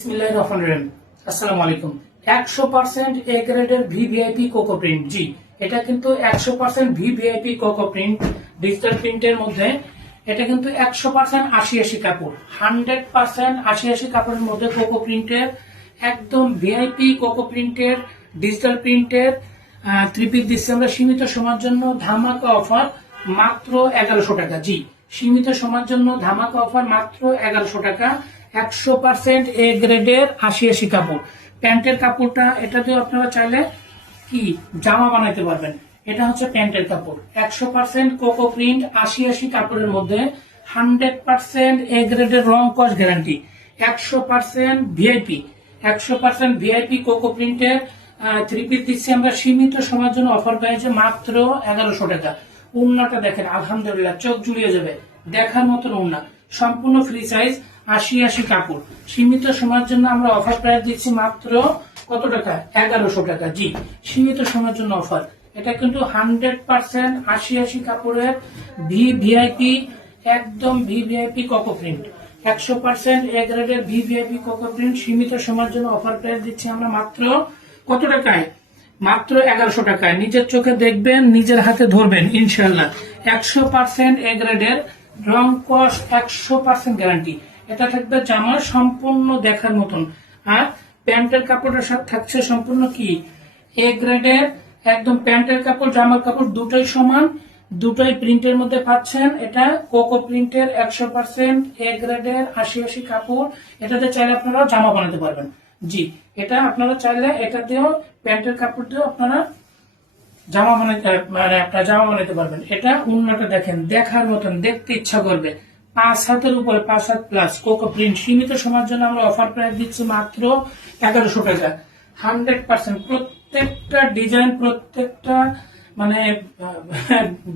বিসমিল্লাহির রহমানির রহিম। আসসালামু আলাইকুম। 100% এ গ্রেডের ভিভিআইপি কোকো প্রিন্ট। জি, এটা কিন্তু 100% ভিভিআইপি কোকো প্রিন্ট ডিজিটাল প্রিন্টের মধ্যে। এটা কিন্তু 100% 80-80 কাপড়, 100% 80-80 কাপড়ের মধ্যে কোকো প্রিন্টের একদম ভিআইপি কোকো প্রিন্টের ডিজিটাল প্রিন্টের থ্রি পিস দিচ্ছি আমরা সীমিত সময়ের জন্য ধামাকা অফার মাত্র 1100 টাকা। জি, সীমিত সময়ের জন্য ধামাকা অফার মাত্র 1100 টাকা। 100% এ গ্রেডের 80-80 কাপড়। প্যান্টের কাপড়টা এটা দিয়ে আপনারা চাইলে কি জামা বানাইতে পারবেন। এটা হচ্ছে প্যান্টের কাপড় 100% কোকো প্রিন্ট 80-80 কাপড়ের মধ্যে 100% এ গ্রেডের রং কস গ্যারান্টি 100% ভিআইপি 100% ভিআইপি কোকো প্রিন্টের থ্রি পিস দিচ্ছি আমরা সীমিত সময়ের জন্য অফার পেয়েছে মাত্র 1100 টাকা। উন্নাটা দেখেন আলহামদুলিল্লাহ চোখ জুড়িয়ে যাবে, দেখার মতন উন্না, সম্পূর্ণ ফ্রি সাইজ 80-80 কাপড়। সীমিত সময়ের জন্য আমরা অফার প্রাইস দিচ্ছি মাত্র কত টাকা? 1100 টাকা। জি, সীমিত সময়ের জন্য অফার। এটা কিন্তু 100% 80-80 কাপড়ের ভিভিআইপি, একদম ভিভিআইপি কোকো প্রিন্ট 100% এ গ্রেডের ভিভিআইপি কোকো প্রিন্ট। সীমিত সময়ের জন্য অফার প্রাইস দিচ্ছি আমরা মাত্র কত টাকায়? মাত্র 1100 টাকায়। নিজের চোখে দেখবেন, নিজের হাতে ধরবেন ইনশাল্লাহ। 100% এ গ্রেডের রং কস 100% গ্যারান্টি। এটা থাকবে জামার সম্পূর্ণ দেখার মতন। আর প্যান্টের কাপড়ের সাথে থাকছে সম্পূর্ণ কি এ গ্রেডের একদম প্যান্টের কাপড় জামার কাপড় দুটোই সমান, দুটোই প্রিন্টের মধ্যে পাচ্ছেন। এটা কোকো প্রিন্টের 100% এ গ্রেডের 80-80 কাপড়। এটাতে চাইলে আপনারা জামা বানাতে পারবেন। জি, এটা আপনারা চাইলে এটা দিয়েও প্যান্টের কাপড় দিয়েও আপনারা জামা বানাইতে পারবেন। এটা উন্নাটা দেখেন, দেখার মতন, দেখতে ইচ্ছা করবে। 5 হাতের উপরে 5 হাত প্লাস কোকো প্রিন্ট। সীমিত সময়ের জন্য আমরা অফার প্রাইস দিচ্ছি মাত্র 1100 টাকা। 100% প্রত্যেকটা ডিজাইন, প্রত্যেকটা মানে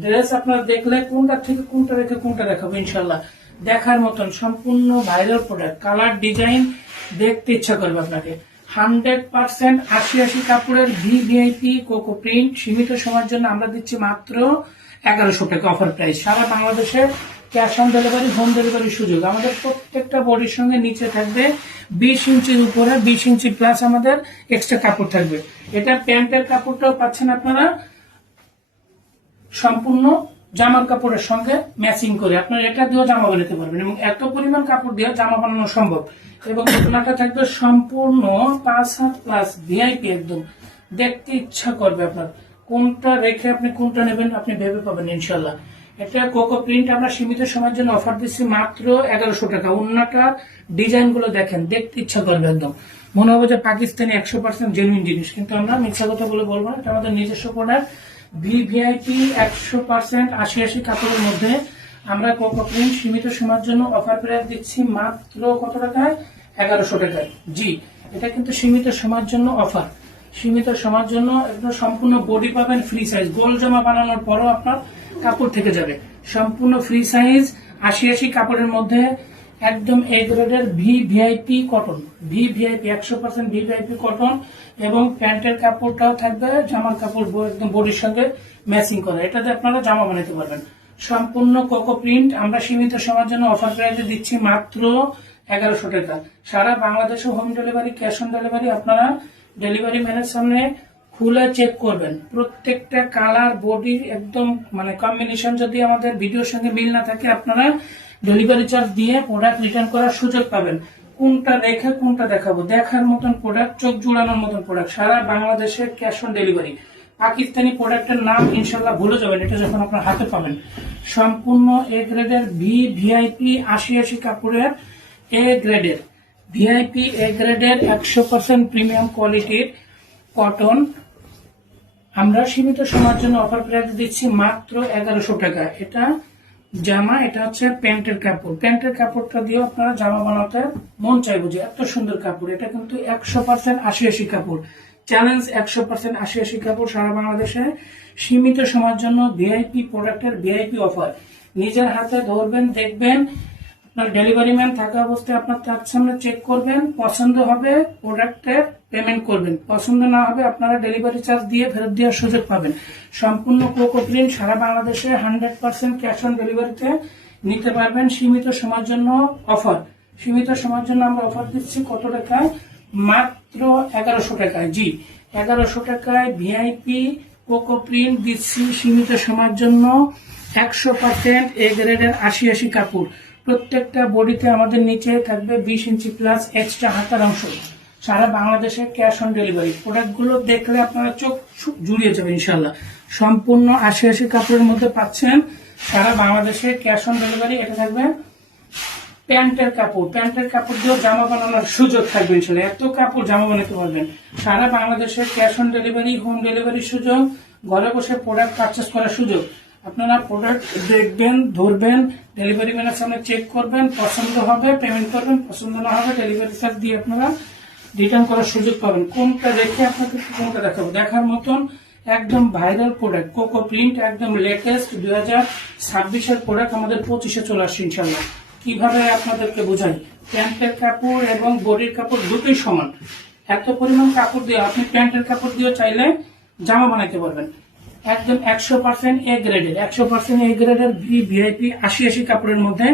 ড্রেস আপনারা দেখলে কোনটা থেকে কোনটা রেখে কোনটা দেখাবো ইনশাল্লাহ। দেখার মতন সম্পূর্ণ ভাইরাল প্রোডাক্ট, কালার ডিজাইন দেখতে ইচ্ছা করবে আপনাকে। 100% 80-80 কাপড়ের ভিভিআইপি কোকো প্রিন্ট। সীমিত সময়ের জন্য আমরা দিচ্ছি মাত্র 1100 টাকা অফার প্রাইস। সারা বাংলাদেশে ক্যাশ অন ডেলিভারি, হোম ডেলিভারির সুযোগ। আমাদের প্রত্যেকটা বডির সঙ্গে নিচে থাকবে 20 ইঞ্চির উপরে 20 ইঞ্চি প্লাস আমাদের এক্সট্রা কাপড় থাকবে। এটা প্যান্টের কাপড়টাও পাচ্ছেন আপনারা সম্পূর্ণ জামার কাপড়ের সঙ্গে ম্যাচিং করে। আপনারা এটা দিয়েও জামা বানাতে পারবেন এবং এত পরিমাণ কাপড় দিয়ে জামা বানানো সম্ভব। এবং ঘটনাটা থাকবে সম্পূর্ণ 5 হাত প্লাস ভিআইপি, একদম দেখতে ইচ্ছা করবে আপনার। কোনটা রেখে আপনি কোনটা নেবেন আপনি ভেবে পাবেন ইনশাল্লাহ। এটা কোকো প্রিন্ট আমরা সীমিত সময়ের জন্য অফার দিচ্ছি মাত্র 1100 টাকা। উন্নাটার ডিজাইন গুলো দেখেন, দেখতে ইচ্ছা করবে, একদম মনে হবে যে পাকিস্তানি 100% জেনুইন জিনিস। কিন্তু আমরা মিথ্যা কথা বলে বলবো না, এটা আমাদের নিজস্ব প্রোডাক্ট। ভিভিআইপি 100% 80-80 কাপড়ের মধ্যে আমরা কোকো প্রিন্ট সীমিত সময়ের জন্য অফার প্রাইস দিচ্ছি মাত্র কত টাকায়? 1100 টাকায়। জি, এটা কিন্তু সীমিত সময়ের জন্য অফার। সীমিত সময়ের জন্য একদম সম্পূর্ণ বডি পাবেন ফ্রি সাইজ। গোল জামা বানানোর পরও আপনার কাপড় থেকে যাবে। সম্পূর্ণ ফ্রি সাইজ 80-80 কাপড়ের মধ্যে একদম এ গ্রেডের VVIP cotton, VVIP 100% VVIP cotton. এবং প্যান্টের কাপড়টাও থাকবে জামার কাপড় একদম বডির সঙ্গে ম্যাচিং করে। এটাতে আপনারা জামা বানাতে পারবেন। সম্পূর্ণ কোকো প্রিন্ট আমরা সীমিত সময়ের জন্য অফার প্রাইসে দিচ্ছি মাত্র 1100 টাকা। সারা বাংলাদেশে home delivery, cash on delivery. আপনারা ডেলিভারি ম্যানের সামনে খুলে চেক করবেন প্রত্যেকটা কালার বডি একদম মানে কম্বিনেশন। যদি আমাদের ভিডিওর সঙ্গে মিল না থাকে আপনারা ডেলিভারি চার্জ দিয়ে প্রোডাক্ট রিটার্ন করার সুযোগ পাবেন। কোনটা রেখে কোনটা দেখাবো, দেখার মতন প্রোডাক্ট, চোখ জুড়ানোর মতন প্রোডাক্ট। সারা বাংলাদেশে ক্যাশ অন ডেলিভারি। পাকিস্তানি প্রোডাক্টের নাম ইনশাল্লাহ ভুলে যাবেন এটা যখন আপনার হাতে পাবেন। সম্পূর্ণ এ গ্রেডের ভিভিআইপি 80-80 কাপড়ের এ গ্রেডের ভিআইপি এ গ্রেডের 100% প্রিমিয়াম কোয়ালিটির কটন আমরা সীমিত সময়ের জন্য অফার প্রাইস দিচ্ছি মাত্র 1100 টাকা। এটা জামা, এটা হচ্ছে প্যান্টের কাপড়। প্যান্টের কাপড়টা দিয়ে আপনারা জামা বানাতে মন চাইবে যে এত সুন্দর কাপড়। এটা কিন্তু 100% 80-80 কাপড়। চ্যালেঞ্জ 100% 80-80 কাপড় সারা বাংলাদেশে সীমিত সময়ের জন্য ভিআইপি প্রোডাক্টের ভিআইপি অফার। নিজের হাতে ধরবেন, দেখবেন। আপনার ডেলিভারি ম্যান থাকা অবস্থায় আপনার তার সামনে চেক করবেন, পছন্দ হবে প্রোডাক্টের পেমেন্ট করবেন, পছন্দ না হবে আপনারা ডেলিভারি চার্জ দিয়ে ফেরত দেওয়ার সুযোগ পাবেন। সম্পূর্ণ কোকো প্রিন্ট সারা বাংলাদেশে 100% ক্যাশ অন ডেলিভারিতে নিতে পারবেন। সীমিত সময়ের জন্য অফার সীমিত সময়ের জন্য আমরা অফার দিচ্ছি কত টাকায়? মাত্র 1100 টাকায়। জি, 1100 টাকায় ভিআইপি কোকো প্রিন্ট দিচ্ছি সীমিত সময়ের জন্য। 100% এ গ্রেডের 80 কাপড়। প্রত্যেকটা বডিতে আমাদের নিচে থাকবে 20 ইঞ্চি প্লাস এক্সট্রা হাতার অংশ। সারা বাংলাদেশে ক্যাশ অন ডেলিভারি। প্রোডাক্টগুলো দেখলে আপনারা চোখ জুড়িয়ে যাবে ইনশাল্লাহ। সম্পূর্ণ 80 কাপড়ের মধ্যে পাচ্ছেন সারা বাংলাদেশে ক্যাশ অন ডেলিভারি। এটা থাকবে প্যান্টের কাপড়। প্যান্টের কাপড় দিয়েও জামা বানানোর সুযোগ থাকবে ইনশাল্লাহ। এত কাপড় জামা বানাতে পারবেন। সারা বাংলাদেশে ক্যাশ অন ডেলিভারি, হোম ডেলিভারির সুযোগ, ঘরে বসে প্রোডাক্ট পারচেস করার সুযোগ। আপনারা প্রোডাক্ট দেখবেন, ধরবেন, ডেলিভারি ম্যানের সামনে চেক করবেন, পছন্দ হবে পেমেন্ট করবেন, পছন্দ না হবে ডেলিভারি চার্জ দিয়ে আপনারা রিটার্ন করার সুযোগ পাবেন। কোনটা দেখে আপনাকে কোনটা দেখাবো, দেখার মতন একদম ভাইরাল প্রোডাক্ট কোকো প্রিন্ট, একদম লেটেস্ট 2026-এর প্রোডাক্ট আমাদের 25-এ চলে আসছে ইনশাল্লাহ। কিভাবে আপনাদেরকে বোঝাই, প্যান্টের কাপড় এবং বডির কাপড় দুটোই সমান। এত পরিমাণ কাপড় দিয়ে আপনি প্যান্টের কাপড় দিয়ে চাইলে জামা বানাইতে পারবেন। একদম 100% এ গ্রেডের, 100% এ গ্রেডের ভিআইপি 80 কাপড়ের মধ্যে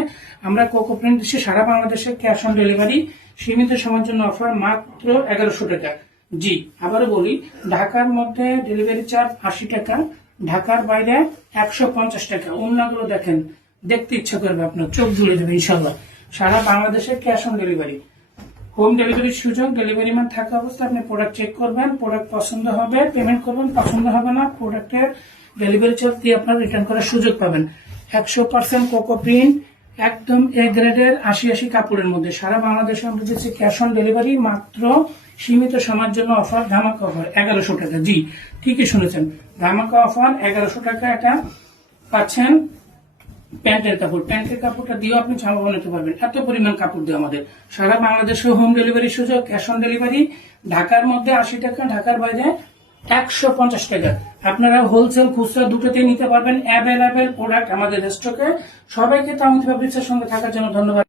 আমরা কোকো প্রিন্ট দিচ্ছি সারা বাংলাদেশে ক্যাশ অন ডেলিভারি। সীমিত সময়ের জন্য অফার মাত্র 1100 টাকা। জি, আবারও বলি, ঢাকার মধ্যে ডেলিভারি চার্জ 80 টাকা, ঢাকার বাইরে 150 টাকা। ওড়নাগুলো দেখেন, দেখতে ইচ্ছা করবে, আপনার চোখ জুড়ে যাবে ইনশাল্লাহ। সারা বাংলাদেশে ক্যাশ অন ডেলিভারি, হোম ডেলিভারির সুযোগ। ডেলিভারি ম্যান থাকা অবস্থায় আপনি প্রোডাক্ট চেক করবেন, প্রোডাক্ট পছন্দ হবে পেমেন্ট করবেন, পছন্দ হবে না প্রোডাক্টের ডেলিভারি চার্জ দিয়ে আপনার রিটার্ন করার সুযোগ পাবেন। 100% কোকো প্রিন্ট, একদম এ গ্রেডের 80 কাপড়ের মধ্যে সারা বাংলাদেশে আমরা দিচ্ছি ক্যাশ অন ডেলিভারি। মাত্র সীমিত সময়ের জন্য অফার, ধামাকা অফার 1100 টাকা। জি, ঠিকই শুনেছেন, ধামাকা অফার 1100 টাকা। এটা পাচ্ছেন প্যান্টের কাপড়। প্যান্টের কাপড়টা দিয়েও আপনি জামা বানাতে পারবেন। এত পরিমাণ কাপড় দিয়ে আমাদের সারা বাংলাদেশে হোম ডেলিভারি সুযোগ, ক্যাশ অন ডেলিভারি। ঢাকার মধ্যে 80 টাকা, ঢাকার বাইরে 150 টাকা। আপনারা হোলসেল খুচরা দুটোতেই নিতে পারবেন। অ্যাভেলেবেল প্রোডাক্ট আমাদের স্টকে। সবাইকে তামিল ফেব্রিক্সের সঙ্গে থাকার জন্য ধন্যবাদ।